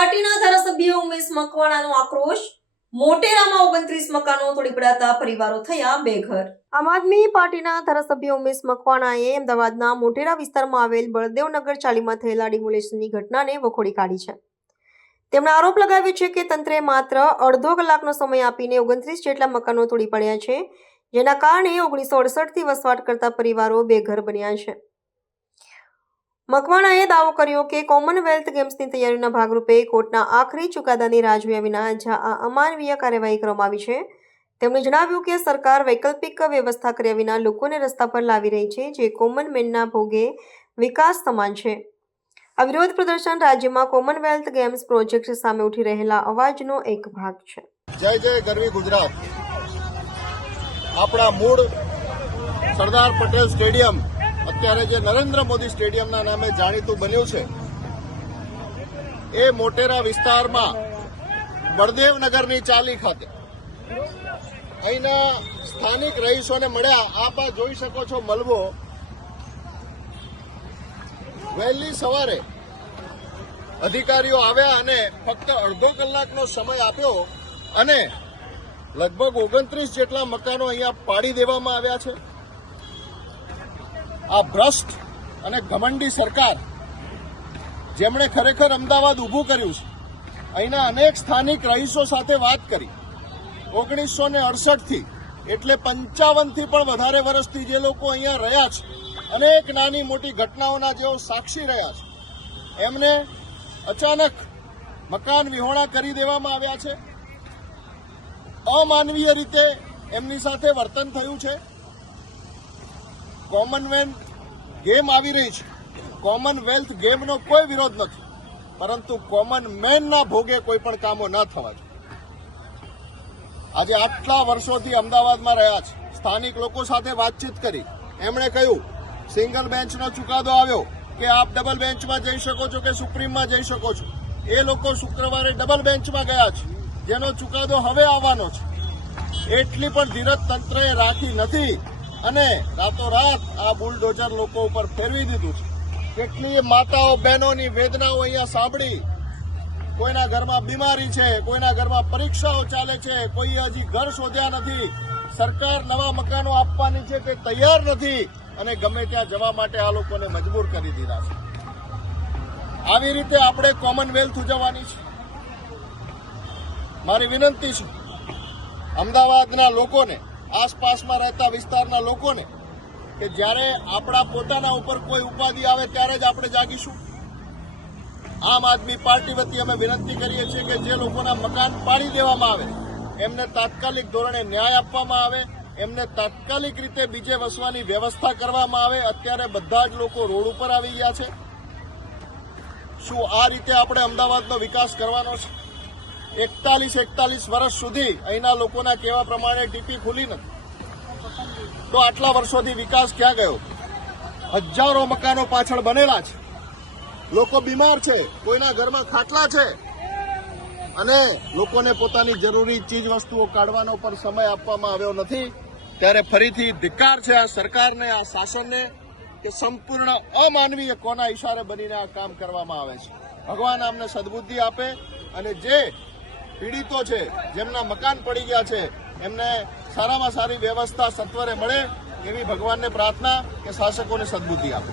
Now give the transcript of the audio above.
પાર્ટીના ધારાસભ્ય ઉમેશ મકવાણાનો આક્રોશ। મોટેરામાં 29 મકાનો તોડી પડાતા પરિવારો થયા બેઘર। આમ આદમી પાર્ટીના ધારાસભ્ય ઉમેશ મકવાણાએ અમદાવાદના મોટેરા વિસ્તારમાં આવેલ બળદેવનગર ચાલીમાં થયેલા ડિમોલેશનની ઘટનાને વખોડી કાઢી છે। તેમણે આરોપ લગાવ્યો છે કે તંત્રે માત્ર અડધો કલાકનો સમય આપીને 29 જેટલા મકાનો તોડી પડ્યા છે, જેના કારણે 1968થી વસવાટ કરતા પરિવારો બેઘર બન્યા છે। મકવાણાએ દાવો કર્યો કે કોમનવેલ્થ ગેમ્સની તૈયારીના ભાગરૂપે કોર્ટના આખરી ચુકાદાની રાહ જોયા વિના આ અમાનવીય કાર્યવાહી કરવામાં આવી છે। તેમણે જણાવ્યું કે સરકાર વૈકલ્પિક વ્યવસ્થા કર્યા વિના લોકોને રસ્તા પર લાવી રહી છે, જે કોમન મેનના ભોગે વિકાસ સમાન છે। આ વિરોધ પ્રદર્શન રાજ્યમાં કોમનવેલ્થ ગેમ્સ પ્રોજેક્ટ સામે ઉઠી રહેલા અવાજનો એક ભાગ છે। જય જય ગરવી ગુજરાત। આપણા મૂળ સરદાર પટેલ સ્ટેડિયમ અત્યારે જે નરેન્દ્ર મોદી સ્ટેડિયમના નામે જાણીતું બન્યું છે, એ મોટેરા વિસ્તારમાં બળદેવનગરની ચાલી ખાતે અહીંના સ્થાનિક રહીશોને મળ્યા। આપ આ જોઈ શકો છો મલબો। વહેલી સવારે અધિકારીઓ આવ્યા અને ફક્ત અડધો કલાકનો સમય આપ્યો અને લગભગ 29 જેટલા મકાનો અહીંયા પાડી દેવામાં આવ્યા છે। આ ભ્રષ્ટ અને ઘમંડી સરકાર, જેમણે ખરેખર અમદાવાદ ઊભું કર્યું છે, અહીંના અનેક સ્થાનિક રહીશો સાથે વાત કરી 1968થી એટલે 55થી પણ વધારે વર્ષથી જે લોકો અહીંયા રહ્યા છે, અનેક નાની મોટી ઘટનાઓના જેઓ સાક્ષી રહ્યા છે, એમને અચાનક મકાન વિહોણા કરી દેવામાં આવ્યા છે। અમાનવીય રીતે એમની સાથે વર્તન થયું છે। કોમનવેલ્થ ગેમ આવી રહી છે। કોમનવેલ્થ ગેમનો કોઈ વિરોધ નથી, પરંતુ કોમન મેનના ભોગે કોઈ પણ કામો ન થવા જોઈએ। આજે આટલા વર્ષોથી અમદાવાદમાં રહ્યા છે, સ્થાનિક લોકો સાથે વાતચીત કરી, એમણે કહ્યું સિંગલ બેન્ચનો ચુકાદો આવ્યો કે આપ ડબલ બેન્ચમાં જઈ શકો છો કે સુપ્રીમમાં જઈ શકો છો। એ લોકો શુક્રવારે ડબલ બેન્ચમાં ગયા છે, જેનો ચુકાદો હવે આવવાનો છે। એટલી પણ ધીરજ તંત્રએ રાખી નથી અને રાતોરાત આ બુલડોઝર લોકો ઉપર ફેરવી દીધું છે। કેટલીય માતાઓ બહેનોની વેદનાઓ અહીંયા સાંભળી। કોઈના ઘરમાં બીમારી છે, કોઈના ઘરમાં પરીક્ષાઓ ચાલે છે, કોઈએ હજી ઘર શોધ્યા નથી। સરકાર નવા મકાનો આપવાની છે તે તૈયાર નથી અને ગમે ત્યાં જવા માટે આ લોકોને મજબૂર કરી દીધા છે। આવી રીતે આપણે કોમનવેલ્થ ઉજવવાની છે। મારી વિનંતી છે અમદાવાદના લોકોને, આસપાસમાં રહેતા વિસ્તારના લોકોને, કે જ્યારે આપણા પોતાના ઉપર કોઈ ઉપાધિ આવે ત્યારે જ આપણે જાગીશું। આમ આદમી પાર્ટી વતી અમે વિનંતી કરીએ છીએ કે જે લોકોના મકાન પાડી દેવામાં આવે એમને તાત્કાલિક ધોરણે ન્યાય આપવામાં આવે, એમને તાત્કાલિક રીતે બીજે વસવાની વ્યવસ્થા કરવામાં આવે। અત્યારે બધા જ લોકો રોડ ઉપર આવી ગયા છે। શું આ રીતે આપણે અમદાવાદનો વિકાસ કરવાનો છે? 41 વર્ષ સુધી અહીંના લોકોના કહેવા પ્રમાણે ટીપી ખુલી નથી, તો આટલા વર્ષોથી વિકાસ ક્યાં ગયો? હજારો મકાનો પાછળ બનેલા છે, લોકો બીમાર છે, કોઈના ઘરમાં ખાટલા છે અને લોકોને પોતાની જરૂરી ચીજ વસ્તુઓ કાઢવાનો પણ સમય આપવામાં આવ્યો નથી। ત્યારે ફરીથી ધિક્કાર છે આ સરકારને, આ શાસનને, કે સંપૂર્ણ અમાનવીય કોના ઇશારે બનીને આ કામ કરવામાં આવે છે। ભગવાન આમને સદબુદ્ધિ આપે અને જે પીડિતો છે, જેમના મકાન પડી ગયા છે, એમને સારામાં સારી વ્યવસ્થા સત્વરે મળે એવી ભગવાનને પ્રાર્થના, કે શાસકોને સદબુદ્ધિ આપે।